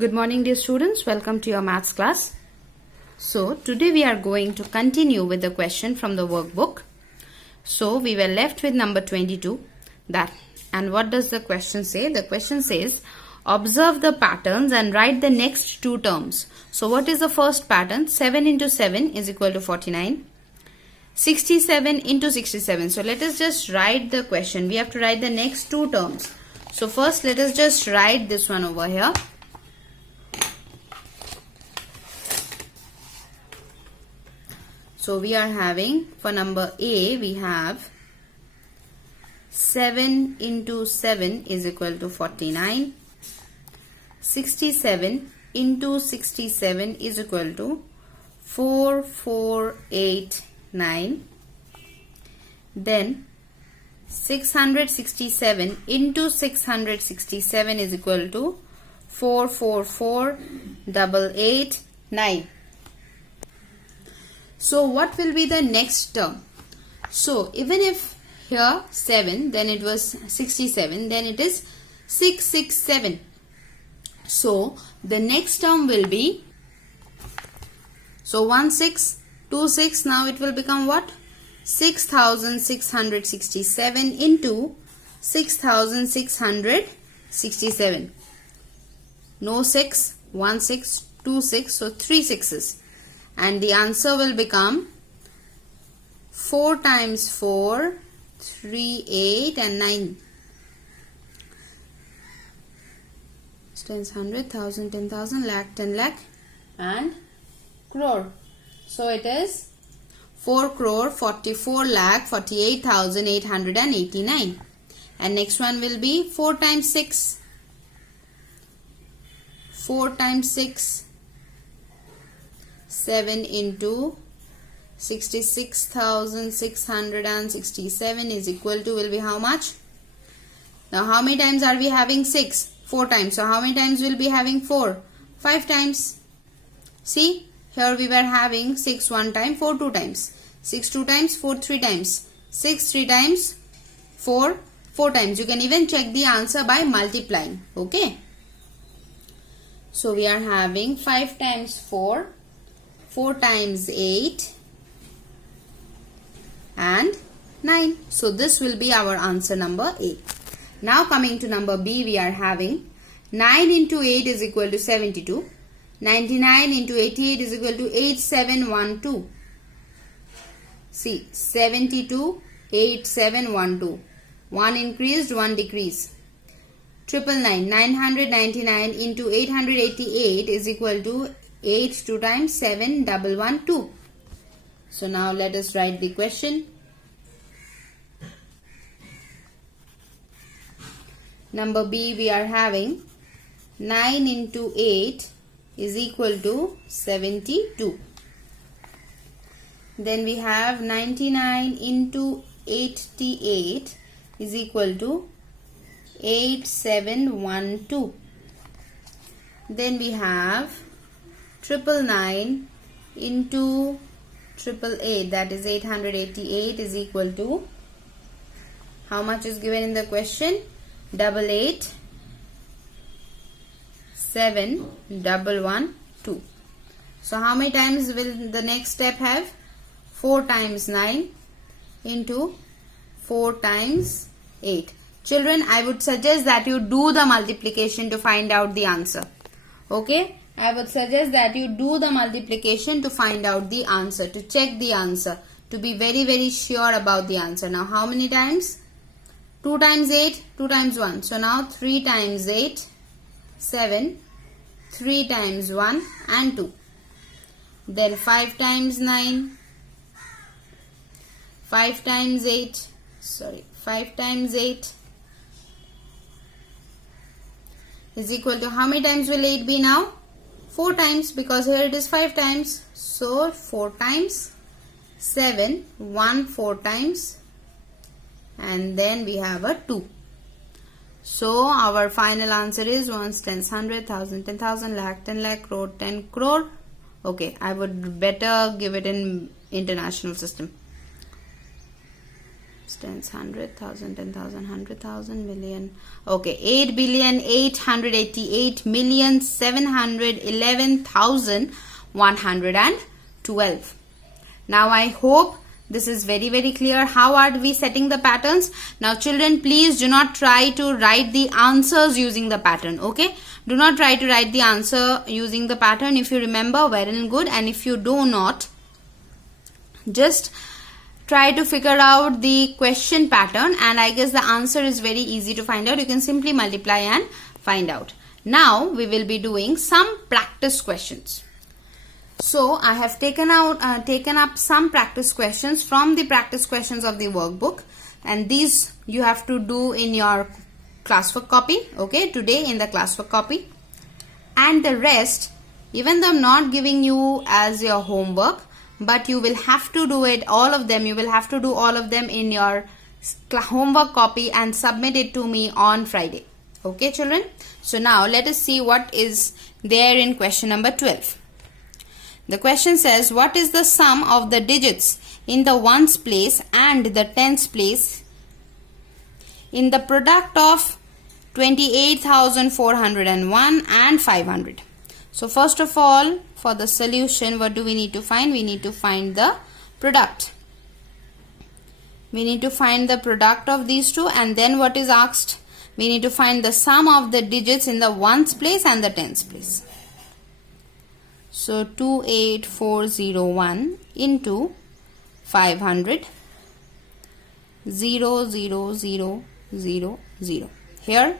Good morning, dear students. Welcome to your maths class. So, today we are going to continue with the question from the workbook. So, we were left with number 22. And what does the question say? The question says, observe the patterns and write the next two terms. So, what is the first pattern? 7 into 7 is equal to 49. 67 into 67. So, let us just write the question. We have to write the next two terms. So, first let us just write this one over here. So we are having, for number A, we have 7 into 7 is equal to 49. 67 into 67 is equal to 4489. Then 667 into 667 is equal to 444889. So what will be the next term? So even if here 7, then it was 67, then it is 667. So the next term will be, so 1626, now it will become what? 6667 into 6667. No 6, 1626, so 3 sixes. And the answer will become 4 times 4, 3, 8 and 9. Tens, 100, 1000, 10,000, lakh, 10 lakh and crore. So it is 4 crore 44 lakh 48,889. And next one will be 4 times 6. 4 times 6. 7 into 66,667 is equal to, will be how much? Now how many times are we having 6? 4 times. So how many times will be having 4? 5 times. See, here we were having 6 one time, 4 two times. 6 two times, 4 three times. 6 three times, 4 4 times. You can even check the answer by multiplying. Okay. So we are having 5 times 4. 4 times 8 and 9. So this will be our answer number A. Now coming to number B, we are having 9 into 8 is equal to 72. 99 into 88 is equal to 8712. See, 72, 8712. 1 increased, 1 decreased. 999, 999 into 888 is equal to 8 2 times 7 112. So now let us write the question. Number B, we are having 9 into 8 is equal to 72. Then we have 99 into 88 is equal to 8712. Then we have 999 into 888, that is 888, is equal to, how much is given in the question? 887112. So how many times will the next step have? 4 times 9 into 4 times 8. Children, I would suggest that you do the multiplication to find out the answer. Okay? I would suggest that you do the multiplication to find out the answer, to check the answer, to be very, very sure about the answer. Now, how many times? 2 times 8, 2 times 1. So, now 3 times 8, 7, 3 times 1 and 2. Then 5 times 9, 5 times 8, 5 times 8 is equal to, how many times will 8 be now? 4 times, because here it is 5 times. So 4 times 7, 1 4 times, and then we have a 2. So our final answer is 1s, 10s, 100, 1000, 10,000, lakh, 10 lakh, crore, 10 crore. Okay, I would better give it in international system. Tens, 100,000, 10,000, 100,000, million. Okay, 8,888,711,112. Now I hope this is very, very clear. How are we setting the patterns? Now children, please do not try to write the answers using the pattern. Okay, do not try to write the answer using the pattern. If you remember, well and good, and if you do not, just try to figure out the question pattern, and I guess the answer is very easy to find out. You can simply multiply and find out. Now we will be doing some practice questions. So I have taken up some practice questions from the practice questions of the workbook, and these you have to do in your classwork copy, okay, today in the classwork copy. And the rest, even though I'm not giving you as your homework, but you will have to do it, all of them, you will have to do all of them in your homework copy and submit it to me on Friday. Okay children, so now let us see what is there in question number 12. The question says, what is the sum of the digits in the ones place and the tens place in the product of 28,401 and 500? So first of all, for the solution, what do we need to find? We need to find the product. We need to find the product of these two, and then what is asked? We need to find the sum of the digits in the ones place and the tens place. So 28401 into 500, 0, 0, 0, 0, 0. Here,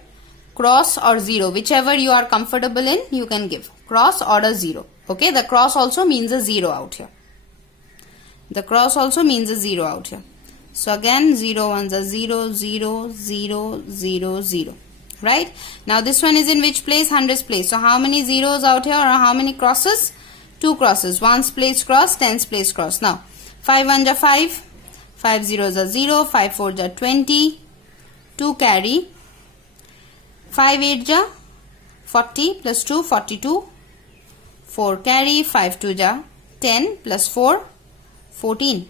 cross or 0, whichever you are comfortable in, you can give. Cross or a 0. Okay, the cross also means a 0 out here. The cross also means a 0 out here. So again, 0 ones are 0, 0, 0, 0, 0. Right? Now this one is in which place? Hundreds place. So how many zeros out here, or how many crosses? 2 crosses. Ones place cross, tens place cross. Now 5 ones are 5, 5 zeros are 0, 5 fours are 20, 2 carry, 5 8s are 40 plus 2 42, 4 carry, 5 2s are 10 plus 4 14.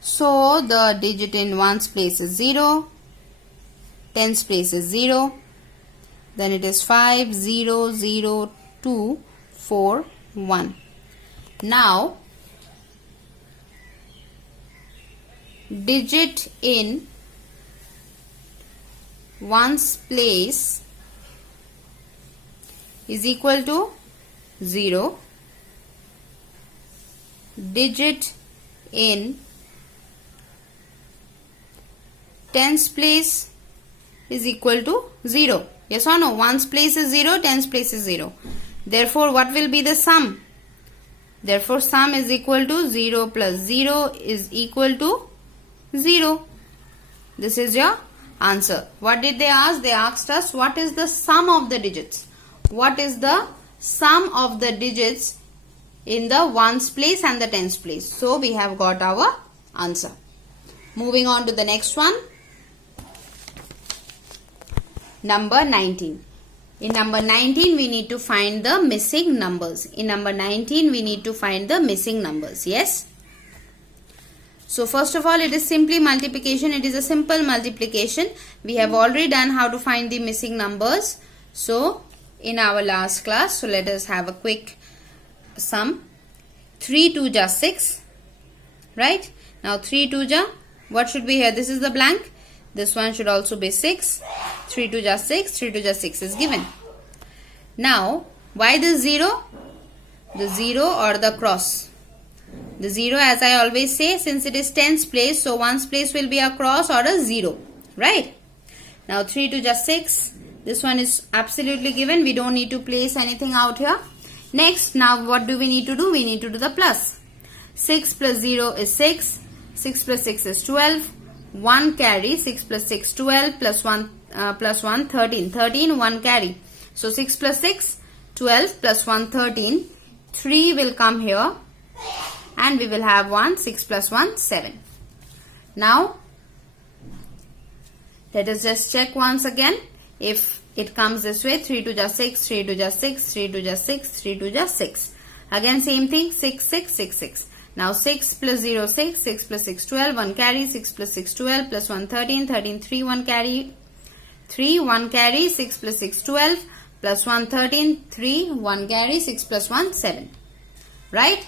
So the digit in ones place is 0, tens place is 0, then it is 5 0 0 2 4 1. Now digit in ones place is equal to 0, digit in tens place is equal to 0. Yes or no? Ones place is 0, tens place is 0. Therefore, what will be the sum? Therefore, sum is equal to 0 plus 0 is equal to 0. This is your answer. What did they ask? They asked us what is the sum of the digits. What is the sum of the digits in the ones place and the tens place? So, we have got our answer. Moving on to the next one. Number 19. In number 19, we need to find the missing numbers. In number 19, we need to find the missing numbers. Yes? So, first of all, it is simply multiplication. It is a simple multiplication. We have already done how to find the missing numbers. So, in our last class, so let us have a quick sum. 3 2 ja 6. Right? Now, 3 2 ja, what should be here? This is the blank. This one should also be 6. 3 2 ja 6. 3 2 ja 6 is given. Now, why the 0? The 0 or the cross. The 0, as I always say, since it is tens place, so ones place will be a cross or a 0. Right? Now, 3 2 ja 6. This one is absolutely given. We don't need to place anything out here. Next, now what do we need to do? We need to do the plus. 6 plus 0 is 6. 6 plus 6 is 12. 1 carry, 6 plus 6 12 plus 1 13. 13 1 carry. So 6 plus 6 12 plus 1 13. 3 will come here and we will have 1. 6 plus 1 7. Now let us just check once again. If it comes this way, 3 2 ja 6, 3 2 ja 6, 3 2 ja 6, 3 2 ja 6. Again same thing, 6 6 6 6. Now 6 plus 0, 6, 6 plus 6, 12, 1 carry, 6 plus 6, 12, plus 1, 13, 13, 3, 1 carry, 3, 1 carry, 6 plus 6, 12, plus 1, 13, 3, 1 carry, 6 plus 1, 7. Right?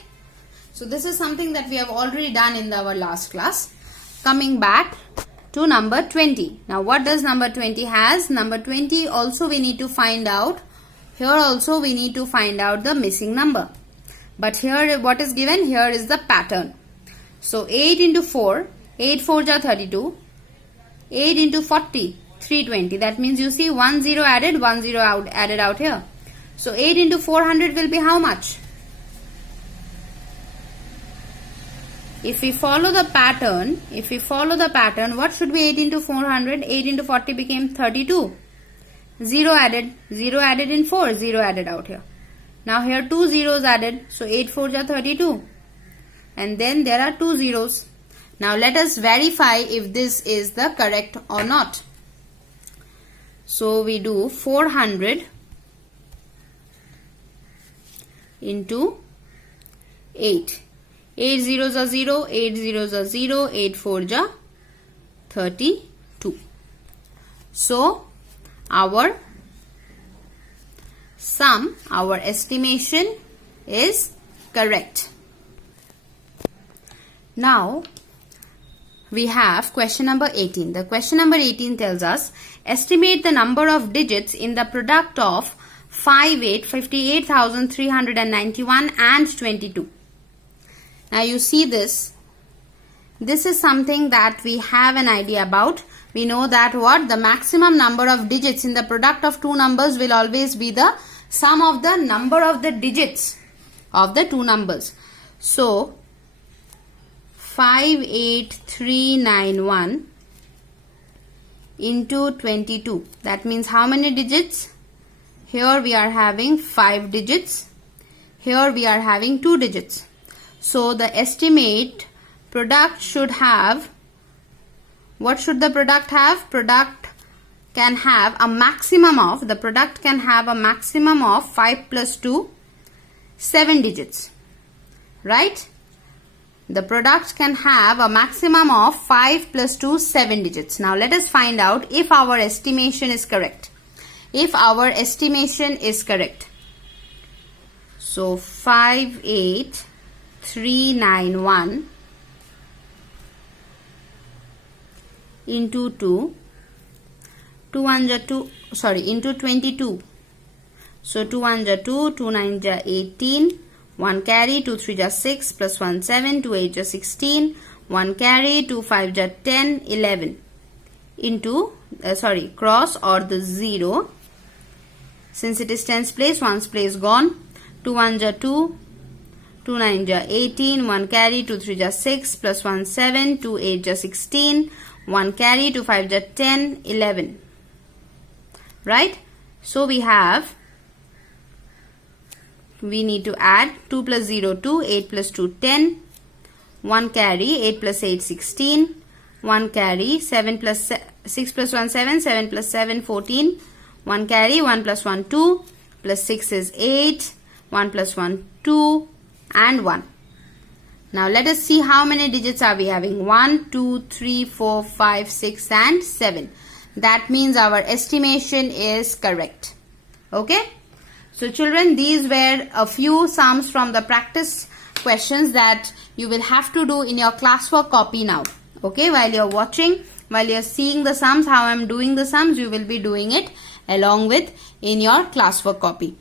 So this is something that we have already done in our last class. Coming back to number 20. Now what does number 20 has? Number 20 also we need to find out. Here also we need to find out the missing number. But here what is given? Here is the pattern. So 8 into 4, 8 4s are 32. 8 into 40, 320. That means you see 1 0 added, 1 0 added out here. So 8 into 400 will be how much? If we follow the pattern, what should be 8 into 400? 8 into 40 became 32. 0 added in 4, 0 added out here. Now here 2 zeros added, so 8 4s are 32. And then there are 2 zeros. Now let us verify if this is the correct or not. So we do 400 into 8. 8 zeros are 0, 8 zeros are 0, 8 4s are 32. So our sum, our estimation is correct. Now we have question number 18. The question number 18 tells us estimate the number of digits in the product of 58, 58,391 and 22. Now you see this. This is something that we have an idea about. We know that what? The maximum number of digits in the product of two numbers will always be the sum of the number of the digits of the two numbers. So 58391 into 22. That means how many digits? Here we are having 5 digits. Here we are having 2 digits. So the estimate product should have, what should the product have? Product can have a maximum of, 5 plus 2, 7 digits. Right? The product can have a maximum of 5 plus 2, 7 digits. Now let us find out if our estimation is correct. If our estimation is correct. So 58391 into 2, into 22. So 2 1s are 2, 2 9s are 18, 1 carry, 2 3s are 6, plus 1 7, 2 8s are 16, 1 carry, 2 5s are 10, 11 into, cross or the 0. Since it is tens place, ones place gone. 2 1s are 2, 2 9s are 18, 1 carry, 2 3s are 6, plus 1 7, 2 8s are 16, 1 carry, 2 5s are 10, 11. Right? So we need to add 2 plus 0, 2, 8 plus 2, 10, 1 carry, 8 plus 8, 16, 1 carry, 7 plus 6 plus 1, 7, 7 plus 7, 14, 1 carry, 1 plus 1, 2, plus 6 is 8, 1 plus 1, 2, and 1. Now let us see how many digits are we having. 1, 2, 3, 4, 5, 6, and 7. That means our estimation is correct. Okay? So children, these were a few sums from the practice questions that you will have to do in your classwork copy now. Okay, while you're watching, while you're seeing the sums, how I'm doing the sums, you will be doing it along with in your classwork copy.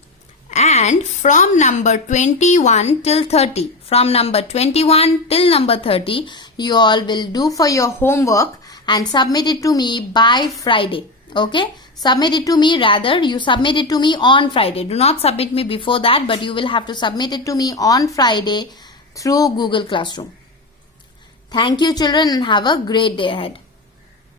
And from number 21 till 30, from number 21 till number 30, you all will do for your homework and submit it to me by Friday. Okay, submit it to me, you submit it to me on Friday. Do not submit me before that, but you will have to submit it to me on Friday through Google Classroom. Thank you children and have a great day ahead.